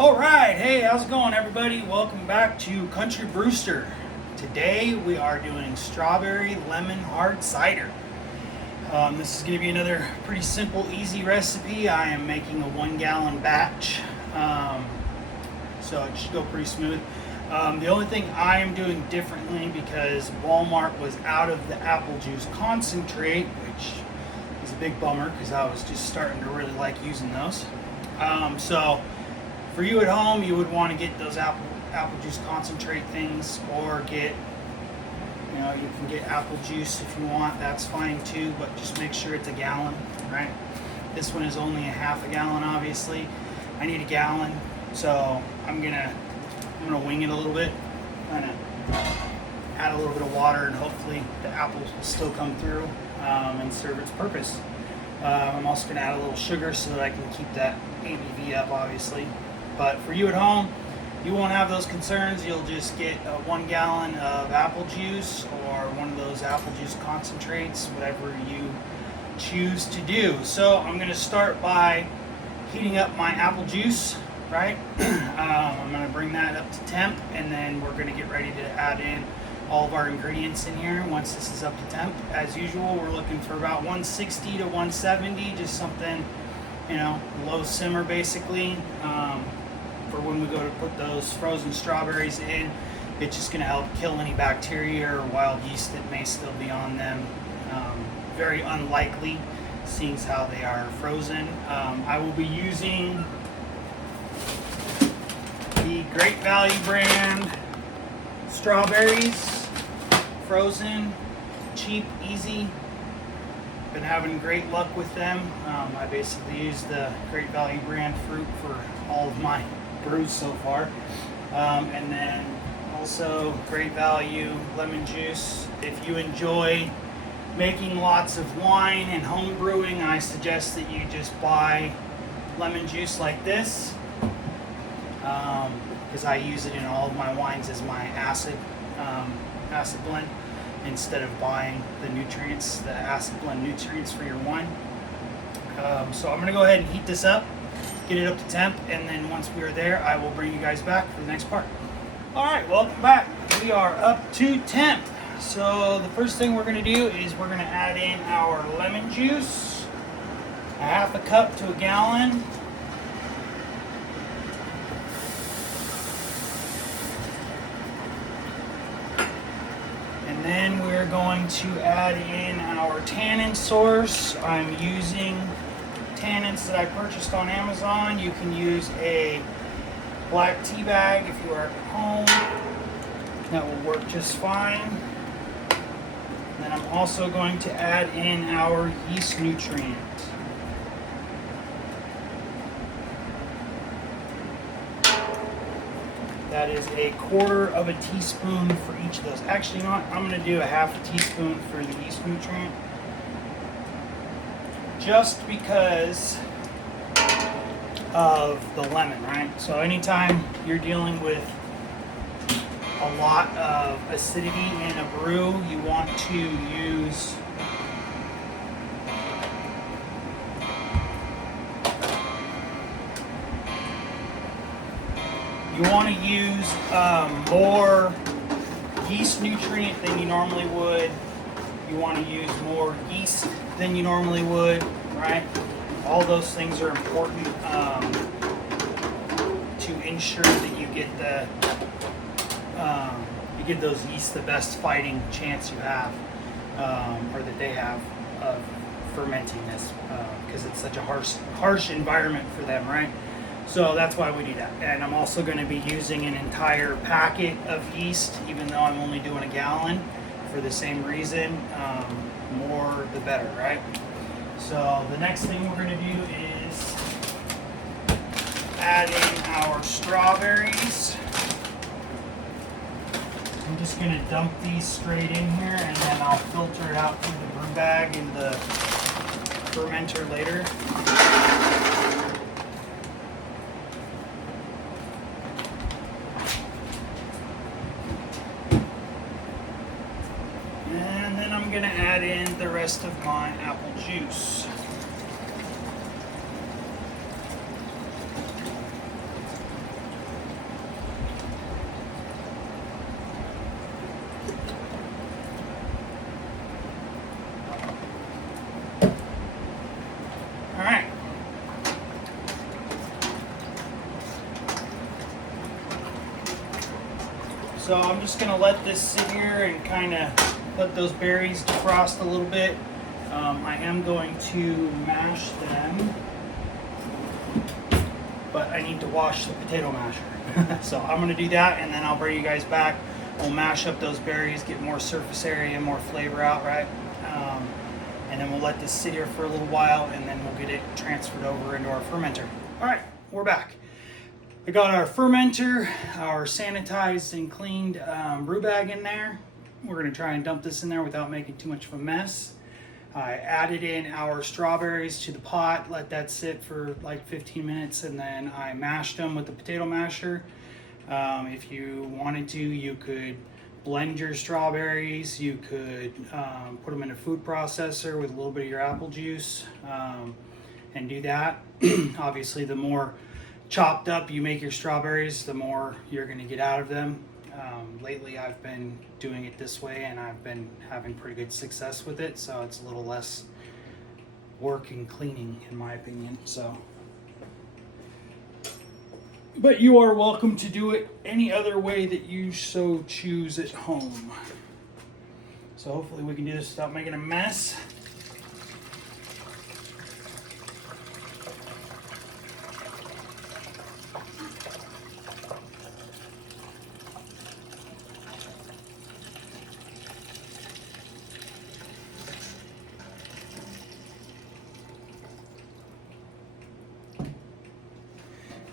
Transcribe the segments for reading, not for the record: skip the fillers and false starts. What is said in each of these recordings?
All right, hey, how's it going, everybody? Welcome back to Country Brewster. Today we are doing strawberry lemon hard cider. This is going to be another pretty simple, easy recipe. I am making a 1 gallon batch, so it should go pretty smooth. The only thing I am doing differently, because Walmart was out of the apple juice concentrate, which is a big bummer because I was just starting to really like using those. So for you at home, you would want to get those apple juice concentrate things, or get, you can get apple juice if you want. That's fine too, but just make sure it's a gallon, right? This one is only a half a gallon, obviously. I need a gallon, so I'm gonna wing it a little bit, kind of add a little bit of water, and hopefully the apples will still come through and serve its purpose. I'm also gonna add a little sugar so that I can keep that ABV up, obviously. But for you at home, you won't have those concerns. You'll just get 1 gallon of apple juice, or one of those apple juice concentrates, whatever you choose to do. So I'm going to start by heating up my apple juice, right? I'm going to bring that up to temp, and then we're going to get ready to add in all of our ingredients in here once this is up to temp. As usual, we're looking for about 160 to 170, just something, low simmer basically. For when we go to put those frozen strawberries in, it's just going to help kill any bacteria or wild yeast that may still be on them. Very unlikely, seeing as how they are frozen. I will be using the Great Value brand strawberries, frozen, cheap, easy. Been having great luck with them. I basically use the Great Value brand fruit for all of my brews so far. And then also Great Value lemon juice. If you enjoy making lots of wine and home brewing, I suggest that you just buy lemon juice like this, because I use it in all of my wines as my acid blend, instead of buying the acid blend nutrients for your wine. So I'm going to go ahead and heat this up, get it up to temp, and then once we are there, I will bring you guys back for the next part. All right, welcome back. We are up to temp. So the first thing we're going to do is we're going to add in our lemon juice, a half a cup to a gallon. And then we're going to add in our tannin source. I'm using tannins that I purchased on Amazon. You can use a black tea bag if you are at home. That will work just fine. And then I'm also going to add in our yeast nutrient. That is a 1/4 of a teaspoon for each of those. Actually, you know what? I'm going to do a half a teaspoon for the yeast nutrient, just because of the lemon, right? So anytime you're dealing with a lot of acidity in a brew, you want to use more yeast nutrient than you normally would. You want to use more yeast than you normally would, right? All those things are important to ensure that you get those yeast the best fighting chance you have, or that they have, of fermenting this, because it's such a harsh environment for them, right? So that's why we do that. And I'm also going to be using an entire packet of yeast, even though I'm only doing a gallon, for the same reason. More the better, right? So the next thing we're going to do is add in our strawberries. I'm just going to dump these straight in here, and then I'll filter it out through the brew bag in the fermenter later. And then I'm going to add in the rest of my apple juice. So I'm just gonna let this sit here and kind of let those berries defrost a little bit. I am going to mash them, but I need to wash the potato masher. So I'm gonna do that, and then I'll bring you guys back. We'll mash up those berries, get more surface area and more flavor out, right? And then we'll let this sit here for a little while, and then we'll get it transferred over into our fermenter. All right, we're back. I got our fermenter, our sanitized and cleaned brew bag in there. We're gonna try and dump this in there without making too much of a mess. I added in our strawberries to the pot, let that sit for like 15 minutes, and then I mashed them with the potato masher. If you wanted to, you could blend your strawberries, you could put them in a food processor with a little bit of your apple juice and do that. Obviously, the more chopped up you make your strawberries, the more you're going to get out of them. Lately I've been doing it this way, and I've been having pretty good success with it, so it's a little less work and cleaning in my opinion. So, but you are welcome to do it any other way that you so choose at home. So hopefully we can do this without making a mess.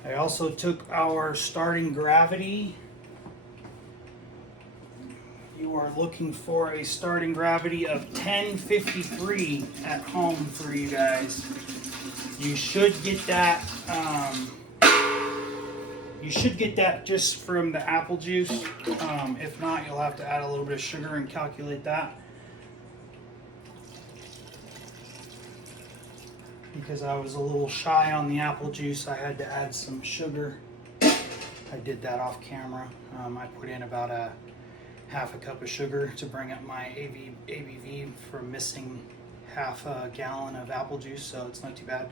I also took our starting gravity. You are looking for a starting gravity of 1053 at home for you guys. You should get that. You should get that just from the apple juice. If not, you'll have to add a little bit of sugar and calculate that. Because I was a little shy on the apple juice, I had to add some sugar. I did that off camera. I put in about a half a cup of sugar to bring up my ABV from missing half a gallon of apple juice, so it's not too bad.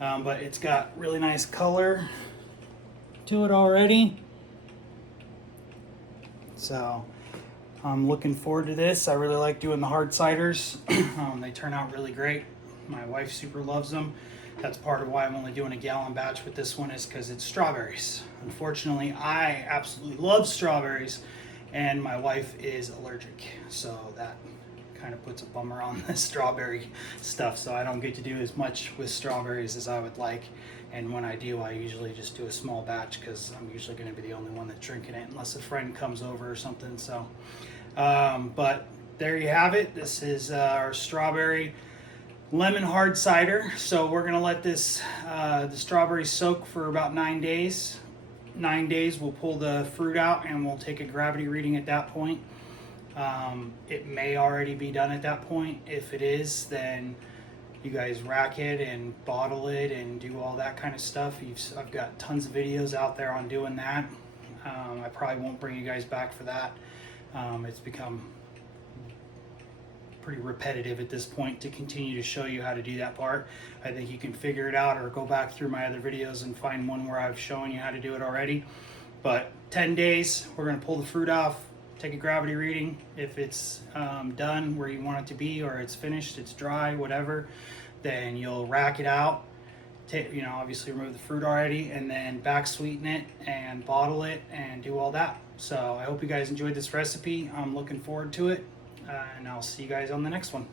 But it's got really nice color to it already. So I'm looking forward to this. I really like doing the hard ciders. They turn out really great. My wife super loves them. That's part of why I'm only doing a gallon batch with this one, is because it's strawberries. Unfortunately, I absolutely love strawberries, and my wife is allergic. So that kind of puts a bummer on the strawberry stuff. So I don't get to do as much with strawberries as I would like. And when I do, I usually just do a small batch, because I'm usually going to be the only one that's drinking it, unless a friend comes over or something. So, but there you have it. This is our strawberry lemon hard cider. So we're gonna let this the strawberries soak for about 9 days. 9 days, we'll pull the fruit out and we'll take a gravity reading at that point. It may already be done at that point. If it is, then you guys rack it and bottle it and do all that kind of stuff. I've got tons of videos out there on doing that. I probably won't bring you guys back for that. It's become pretty repetitive at this point to continue to show you how to do that part. I think you can figure it out, or go back through my other videos and find one where I've shown you how to do it already. But 10 days, we're going to pull the fruit off, take a gravity reading. If it's done where you want it to be, or it's finished, it's dry, whatever, then you'll rack it out. Obviously remove the fruit already, and then back sweeten it and bottle it and do all that. So I hope you guys enjoyed this recipe. I'm looking forward to it. And I'll see you guys on the next one.